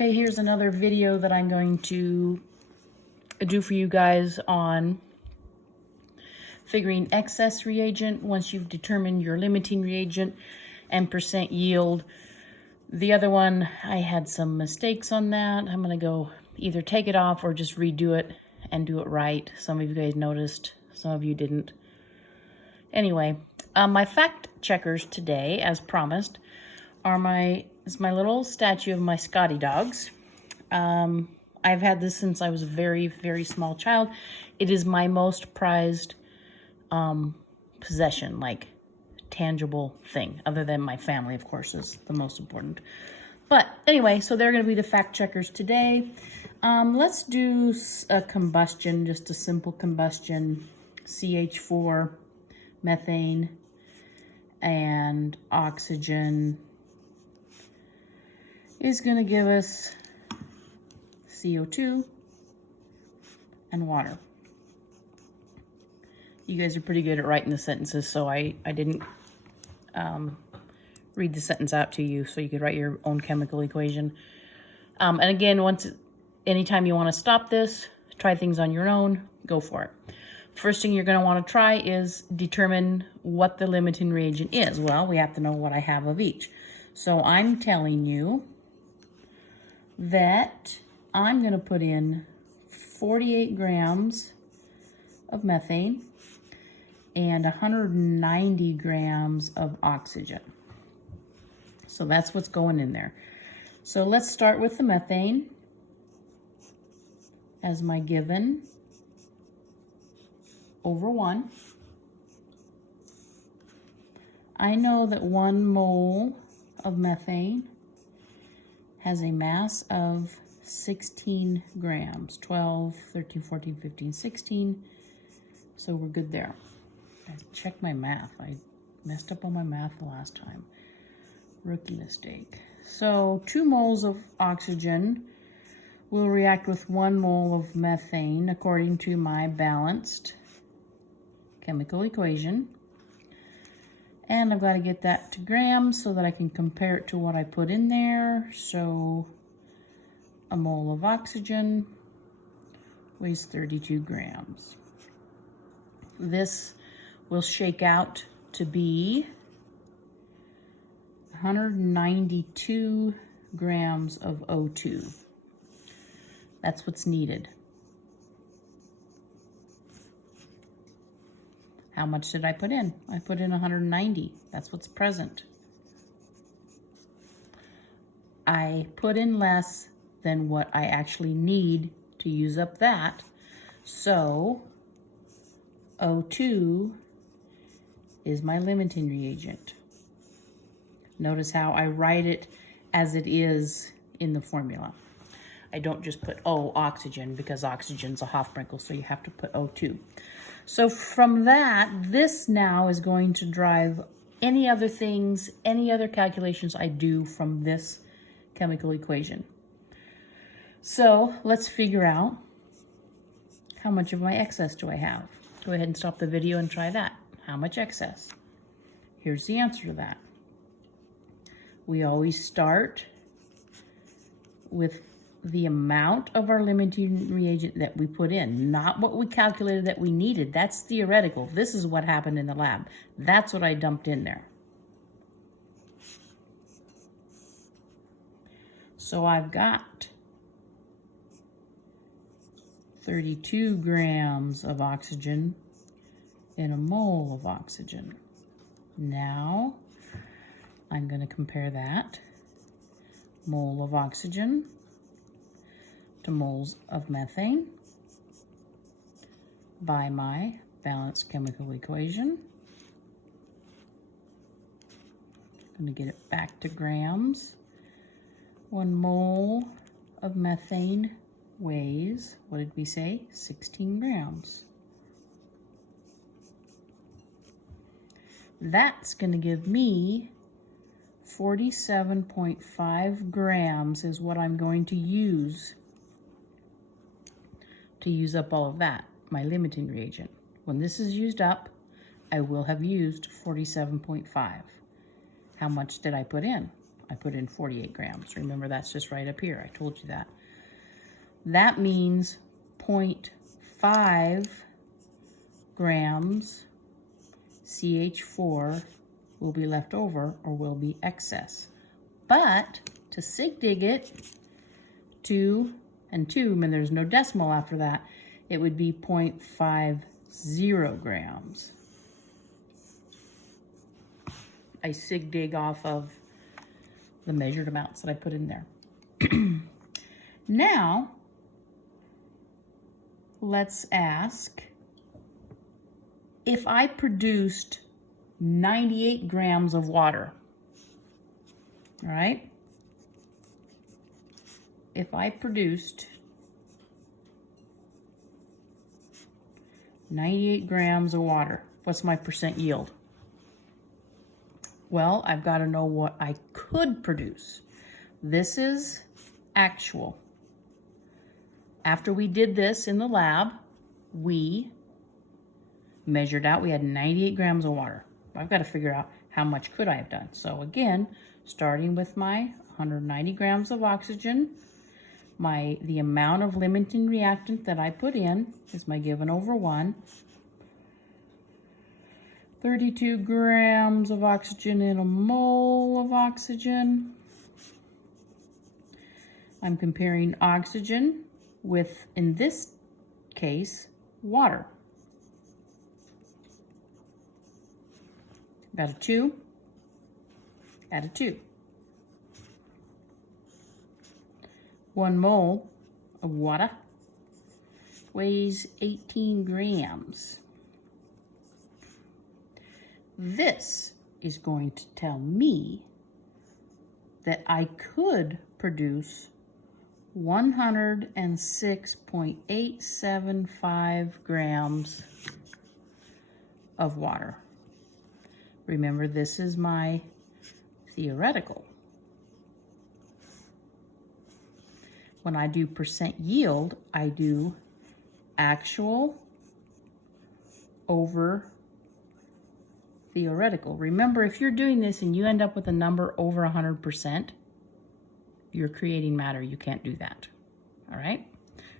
Okay, here's another video that I'm going to do for you guys on figuring excess reagent once you've determined your limiting reagent and percent yield. The other one, I had some mistakes on that. I'm going to go either take it off or just redo it and do it right. Some of you guys noticed, some of you didn't. Anyway, my fact checkers today, as promised, are my little statue of my Scotty dogs. I've had this since I was a very, very small child. It is my most prized possession, like tangible thing, other than my family, of course, is the most important. But anyway, so they're going to be the fact checkers today. Let's do a combustion, just a simple combustion, CH4, methane, and oxygen is going to give us CO2 and water. You guys are pretty good at writing the sentences, so I didn't read the sentence out to you so you could write your own chemical equation. And again, anytime you want to stop this, try things on your own, go for it. First thing you're going to want to try is determine what the limiting reagent is. Well, we have to know what I have of each. So I'm telling you that I'm going to put in 48 grams of methane and 190 grams of oxygen. So that's what's going in there. So let's start with the methane as my given over 1. I know that 1 mole of methane has a mass of 16 grams, 12, 13, 14, 15, 16. So we're good there. I checked my math. I messed up on my math the last time. Rookie mistake. So 2 moles of oxygen will react with 1 mole of methane according to my balanced chemical equation. And I've got to get that to grams so that I can compare it to what I put in there. So a mole of oxygen weighs 32 grams. This will shake out to be 192 grams of O2. That's what's needed. How much did I put in? I put in 190. That's what's present. I put in less than what I actually need to use up that. So O2 is my limiting reagent. Notice how I write it as it is in the formula. I don't just put O, oxygen, because oxygen's a Hofbrinkel, so you have to put O2. So from that, this now is going to drive any other things, any other calculations I do from this chemical equation. So let's figure out how much of my excess do I have. Go ahead and stop the video and try that. How much excess? Here's the answer to that. We always start with the amount of our limiting reagent that we put in, not what we calculated that we needed. That's theoretical. This is what happened in the lab. That's what I dumped in there. So I've got 32 grams of oxygen in a mole of oxygen. Now I'm going to compare that mole of oxygen to moles of methane by my balanced chemical equation. I'm going to get it back to grams. 1 mole of methane weighs, what did we say? 16 grams. That's going to give me 47.5 grams is what I'm going to use up all of that, my limiting reagent. When this is used up, I will have used 47.5. How much did I put in? I put in 48 grams. Remember, that's just right up here. I told you that. That means 0.5 grams CH4 will be left over or will be excess. But to sig dig it, 2 and 2, and there's no decimal after that, it would be 0.50 grams. I sig dig off of the measured amounts that I put in there. Now, let's ask, if I produced 98 grams of water, all right? If I produced 98 grams of water, what's my percent yield? Well, I've got to know what I could produce. This is actual. After we did this in the lab, we measured out, we had 98 grams of water. I've got to figure out how much could I have done. So again, starting with my 190 grams of oxygen, the amount of limiting reactant that I put in is my given over 1. 32 grams of oxygen in a mole of oxygen. I'm comparing oxygen with, in this case, water. Got a 2, add a 2. 1 mole of water weighs 18 grams. This is going to tell me that I could produce 106.875 grams of water. Remember, this is my theoretical. When I do percent yield, I do actual over theoretical. Remember, if you're doing this and you end up with a number over 100%, you're creating matter. You can't do that. All right?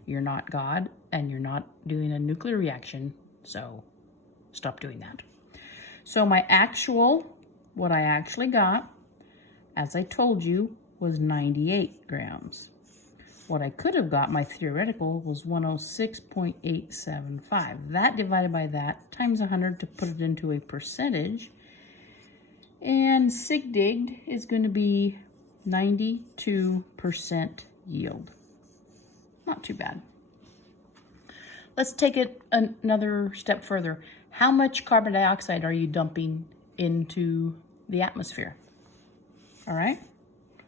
You're not God, and you're not doing a nuclear reaction, so stop doing that. So my actual, what I actually got, as I told you, was 98 grams. What I could have got, my theoretical, was 106.875. That divided by that times 100 to put it into a percentage. And sig digged is going to be 92% yield. Not too bad. Let's take it another step further. How much carbon dioxide are you dumping into the atmosphere? All right.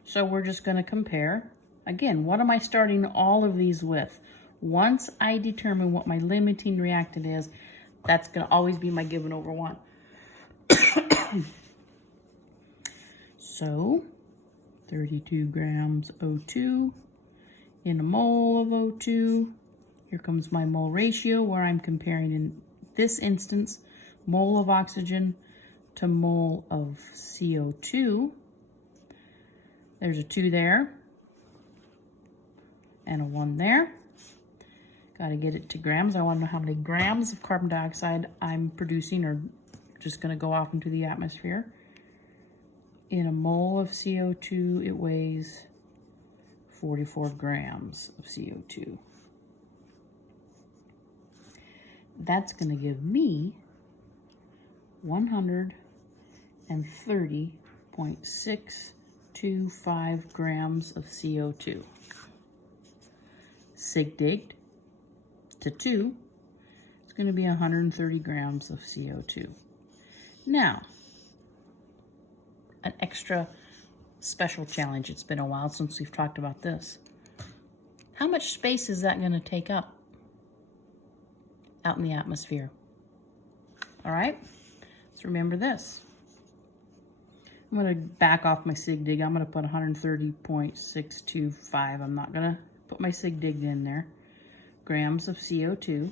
So we're just going to compare. Again, what am I starting all of these with? Once I determine what my limiting reactant is, that's going to always be my given over 1. So, 32 grams O2 in a mole of O2. Here comes my mole ratio, where I'm comparing, in this instance, mole of oxygen to mole of CO2. There's a 2 there. And a 1 there. Got to get it to grams. I want to know how many grams of carbon dioxide I'm producing, or just going to go off into the atmosphere. In a mole of CO2, it weighs 44 grams of CO2. That's going to give me 130.625 grams of CO2. Sig digged to 2, it's going to be 130 grams of CO2. Now, an extra special challenge. It's been a while since we've talked about this. How much space is that going to take up out in the atmosphere? All right, let's remember this. I'm going to back off my sig dig. I'm going to put 130.625. I'm not going to put my sig digged in there. Grams of CO2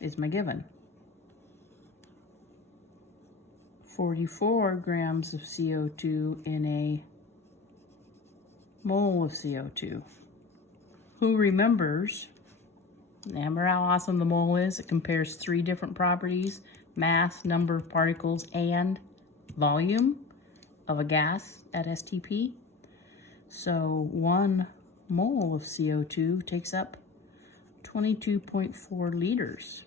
is my given. 44 grams of CO2 in a mole of CO2. Who remembers, remember how awesome the mole is? It compares 3 different properties: mass, number of particles, and volume of a gas at STP. So 1 mole of CO2 takes up 22.4 liters.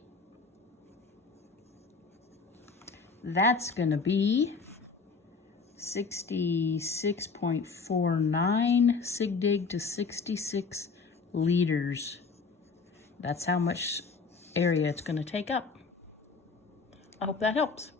That's going to be 66.49 sig dig to 66 liters. That's how much area it's going to take up. I hope that helps.